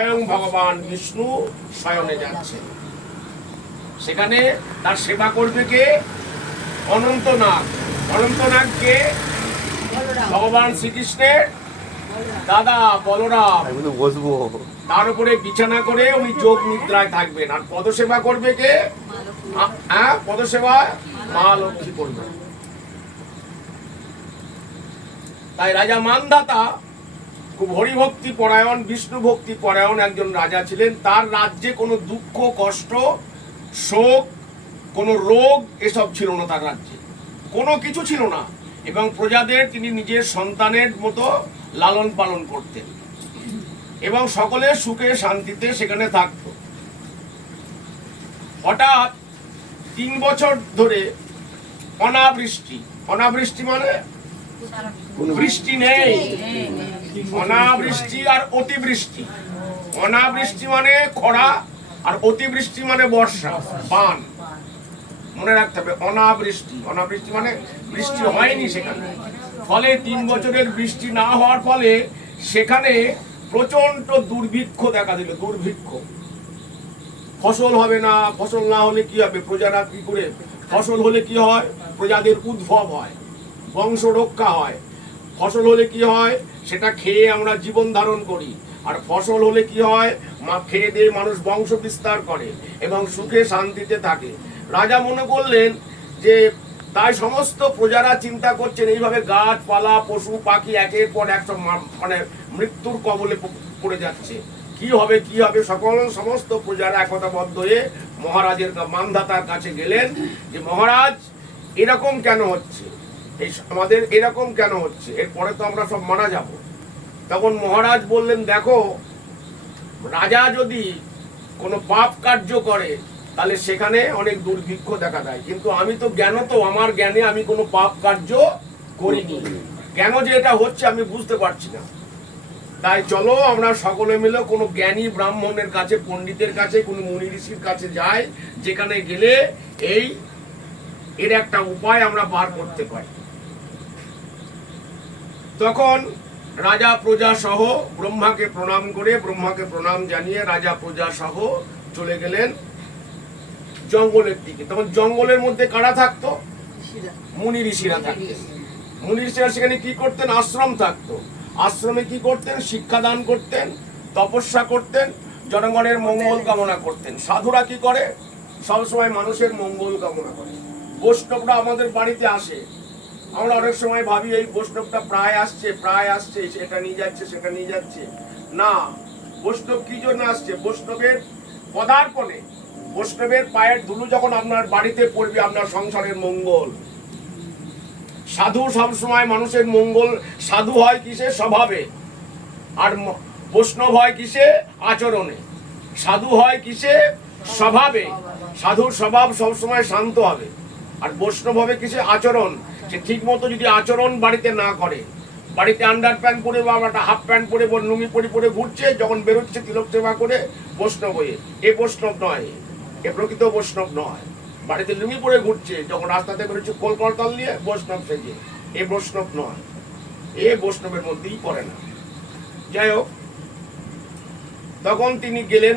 স্বয়ং ভগবান বিষ্ণু শয়নে যাচ্ছেন। সেখানে তার সেবা করবে কে? অনন্তনাগ। অনন্তনাগকে ভগবান শ্রীকৃষ্ণের দাদা বলরাম বসবো, তার উপরে বিছানা করে উনি যোগ নিদ্রায় থাকবেন। আর পদসেবা করবে কে? পদসেবা মা লক্ষ্মী করবে। তাই রাজা মানধাতা খুব হরিভক্তি পরায়ণ, বিষ্ণু ভক্তি পরায়ণ একজন রাজা ছিলেন। তার রাজ্যে কোনো দুঃখ, কষ্ট, শোক, কোনো রোগ এসব ছিল না। তার রাজ্যে কোনো কিছু ছিল না, এবং প্রজাদের তিনি নিজের সন্তানের মতো লালন পালন করতেন এবং সকলের সুখে শান্তিতে সেখানে থাকত। হঠাৎ 3 বছর ধরে অনাবৃষ্টি। অনাবৃষ্টি মানে বৃষ্টি নেই। অনাবৃষ্টি আর অতিবৃষ্টি। অনাবৃষ্টি মানে খরা, আর অতিবৃষ্টি মানে বর্ষা, বান। মনে রাখতে হবে, অনাবৃষ্টি। অনাবৃষ্টি মানে বৃষ্টি হয়নি সেখানে। ফলে 3 বছরের বৃষ্টি না হওয়ার ফলে সেখানে প্রচন্ড দুর্ভিক্ষ দেখা দিল। দুর্ভিক্ষ, ফসল হবে না। ফসল না হলে কি হবে? প্রজারা কি করে? ফসল হলে কি হয়? প্রজাদের উদ্ভব হয়, বংশ রক্ষা হয়। ফসল হলে কি হয়? সেটা খেয়ে আমরা জীবন ধারণ করি। আর ফসল হলে কি হয়? খেয়ে দিয়ে মানুষ বংশ বিস্তার করে এবং সুখে শান্তিতে থাকে। রাজা মনে করলেন যে, তাই সমস্ত প্রজারা চিন্তা করছেন এইভাবে গাছপালা, পশু পাখি একের পর এক মানে মৃত্যুর কবলে পড়ে যাচ্ছে। কি হবে কি হবে? সমস্ত প্রজারা একতাবদ্ধ হয়ে মহারাজের মানধাতার কাছে গেলেন যে, মহারাজ এরকম কেন হচ্ছে? এই আমাদের এরকম কেন হচ্ছে? এরপরে তো আমরা সব মারা যাব। তখন মহারাজ বললেন, দেখো, রাজা যদি কোনো পাপ কার্য করে তাহলে সেখানে অনেক দুর্ভিক্ষ দেখা দেয়, কিন্তু আমি তো জ্ঞানত, আমার জ্ঞানে আমি কোনো পাপ কার্য করিনি। কেন যে এটা হচ্ছে আমি বুঝতে পারছি না। তাই চলো আমরা সকলে মিলে কোনো জ্ঞানী ব্রাহ্মণের কাছে, পণ্ডিতের কাছে, কোনো মুনি ঋষির কাছে যাই, যেখানে গেলে এর একটা উপায় আমরা বার করতে পারি। তখন রাজা প্রজা সহ ব্রহ্মাকে প্রণাম করে, ব্রহ্মাকে প্রণাম জানিয়ে রাজা প্রজা সহ চলে গেলেন জঙ্গলের দিকে। তখন জঙ্গলের মধ্যে কারা থাকতো? মুনি ঋষিরা থাকতেন। মুনি ঋষিরা সেখানে কি করতেন? আশ্রম থাকতো। আশ্রমে কি করতেন? শিক্ষাদান করতেন, তপস্যা করতেন, জনগণের মঙ্গল কামনা করতেন। সাধুরা কি করে? সবসময় মানুষের মঙ্গল কামনা করে। বৈষ্ণবরা আমাদের বাড়িতে আসে, আমরা অনেক সময় ভাবি এই বৈষ্ণবটা প্রায় আসছে, এটা নিয়ে যাচ্ছে, সেটা নিয়ে যাচ্ছে। না, বৈষ্ণব কি জন্য আসছে? বৈষ্ণবের পদার্পণে, বৈষ্ণবের পায়ের ধুলো যখন আপনার বাড়িতে পড়বে, আপনার সংসারের মঙ্গল। সাধু সবসময় মানুষের মঙ্গল। সাধু হয় কিসে? স্বভাবে। আর বৈষ্ণব হয় কিসে? আচরণে। সাধু হয় কিসে? স্বভাবে। সাধুর স্বভাব সবসময় শান্ত হবে। আর বৈষ্ণব হবে কিসে? আচরণ। সে ঠিক মতো যদি আচরণ বাড়িতে না করে, বাড়িতে আন্ডার প্যান্ট পরে বা একটা হাফ প্যান্ট পরে বা লুঙ্গি পরে ঘুরছে, যখন বেরোচ্ছে তিলক সেবা করে বৈষ্ণব হয়ে, এ বৈষ্ণব নয়, এ প্রকৃত বৈষ্ণব নয়। বাড়িতে লুঙ্গি পরে ঘুরছে, যখন রাস্তাতে বেরোচ্ছে কলকরতাল নিয়ে, বৈষ্ণব সেজে, এ বৈষ্ণব নয়, এ বৈষ্ণবের মধ্যেই পড়ে না। যাই হোক, তখন তিনি গেলেন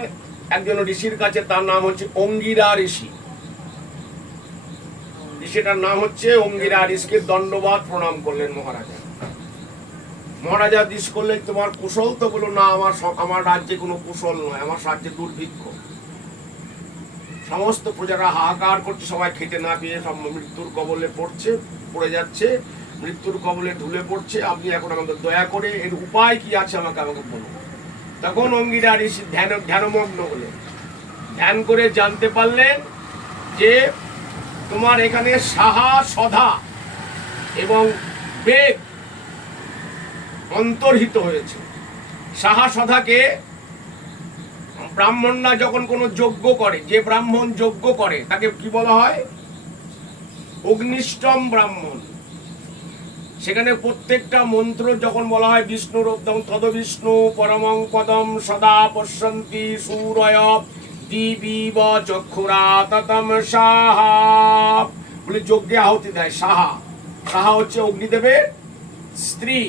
একজন ঋষির কাছে, তার নাম হচ্ছে অঙ্গিরা ঋষি। ঋষিটার নাম হচ্ছে অঙ্গিরা। ঋষিকে দণ্ডবাদ প্রণাম করলেন মহারাজা। মহারাজা জিজ্ঞেস করলেন, তোমার কুশল তো? বলো, না, আমার রাজ্যে কোনো কুশল নয়, আমার রাজ্যে দুর্ভিক্ষ। সমস্ত প্রজারা হাহাকার করছে, সবাই খেতে না পেয়ে সব মৃত্যুর কবলে পড়ে যাচ্ছে, মৃত্যুর কবলে ঢুলে পড়ছে। আপনি এখন আমাদের দয়া করে এর উপায় কি আছে আমাকে বলুন। তখন অঙ্গিরা ঋষি ধ্যানমগ্ন হলেন। ধ্যান করে জানতে পারলেন যে তোমার এখানে সাহা, সধা এবং বেগ অন্তর্হিত হয়েছে। সাহা সধাকে ব্রাহ্মণরা যখন কোনো যজ্ঞ করে, যে ব্রাহ্মণ যজ্ঞ করে তাকে কি বলা হয়? অগ্নিষ্টম ব্রাহ্মণ। সেখানে প্রত্যেকটা মন্ত্র যখন বলা হয় বিষ্ণুর, তদ বিষ্ণু পরমং পদম সদা পশ্যন্তি সূরয় দিবিব চক্ষুরা ততম সাহা বলে যজ্ঞে আহুতি দেয়। সাহা, সাহা হচ্ছে অগ্নিদেবের স্ত্রী।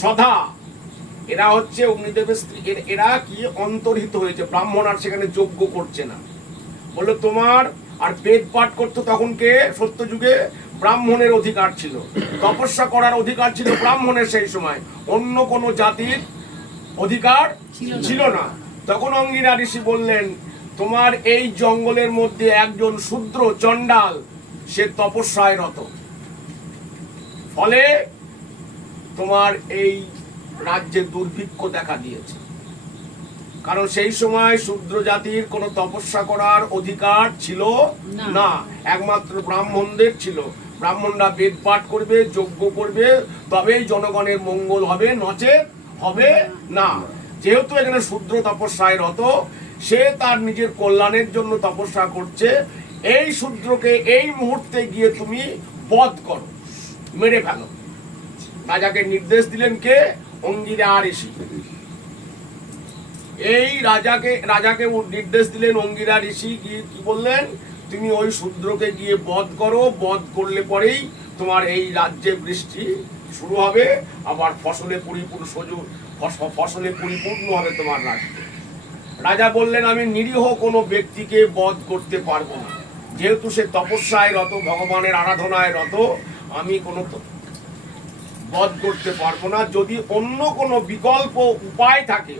সধা, এরা হচ্ছে অগ্নিদেবের স্ত্রী। এরা কি অন্তর্হিত হয়েছে, ব্রাহ্মণ আর সেখানে যজ্ঞ করছে না। বললো তোমার আর বেদ পাঠ করতো তখন কে? সত্যযুগে ব্রাহ্মণের অধিকার ছিল, তপস্যা করার অধিকার ছিল ব্রাহ্মণের সেই সময়, অন্য কোনো জাতির অধিকার ছিল না। তখন অঙ্গিরা ঋষি বললেন তোমার এই জঙ্গলের মধ্যে একজন শূদ্র চণ্ডাল, সে তপস্যায় রত, ফলে তোমার এই রাজ্যে দুর্ভিক্ষ দেখা দিয়েছে। কারণ সেই সময় শূদ্র জাতির কোনো তপস্যা করার অধিকার ছিল না, একমাত্র ব্রাহ্মণদের ছিল। ব্রাহ্মণরা বেদ পাঠ করবে, যজ্ঞ করবে, তবেই জনগণের মঙ্গল হবে, নচেত হবে না। যেহেতু এখানে শূদ্র তপস্যায় রত, সে তার নিজের কল্যাণের জন্য তপস্যা করছে, এই শূদ্রকে এই মুহূর্তে গিয়ে তুমি বধ করো, মেরে ফেলো। রাজাকে নির্দেশ দিলেন কে? অঙ্গিরা ঋষি। এই রাজাকে নির্দেশ দিলেন অঙ্গিরা ঋষি। কি বললেন? তুমি ওই শূদ্রকে গিয়ে বধ করো, বধ করলে পরেই তোমার এই রাজ্যে বৃষ্টি শুরু হবে, আবার ফসলে পরিপূর্ণ হবে তোমার রাজ্য। রাজা বললেন আমি নিরীহ কোনো ব্যক্তিকে বধ করতে পারবো না, যেহেতু সে তপস্যায় রত, ভগবানের আরাধনায় রত, আমি কোনো বধ করতে পারবো না। যদি অন্য কোনো বিকল্প উপায় থাকে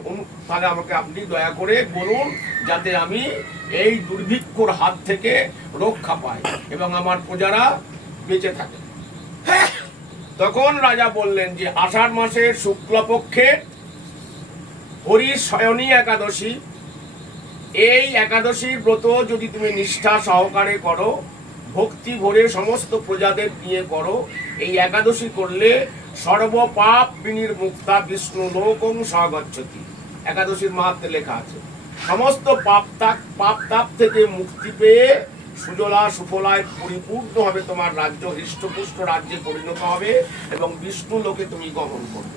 তাহলে আমাকে আপনি দয়া করে বলুন, যাতে আমি এই দুর্ভিক্ষর হাত থেকে রক্ষা পাই এবং আমার প্রজারা বেঁচে থাকে। তখন রাজা বললেন যে আষাঢ় মাসের শুক্লপক্ষে হরির শয়নী একাদশী, এই একাদশীর ব্রত যদি তুমি নিষ্ঠা সহকারে করো, ভক্তি ভরে সমস্ত প্রজাদের নিয়ে করো, এই একাদশী করলে সর্বপাপ বিনির্মুক্তা বিষ্ণু লোকং স্বগচ্ছতি। একাদশীর মাহাত্ম্যে লেখা আছে সমস্ত পাপ তাপ থেকে মুক্তি পেয়ে সুজলা সুফলায় পরিপূর্ণ হবে তোমার রাজ্য, হৃষ্টপুষ্ট রাজ্যে পরিণত হবে এবং বিষ্ণু লোকে তুমি গমন করবে।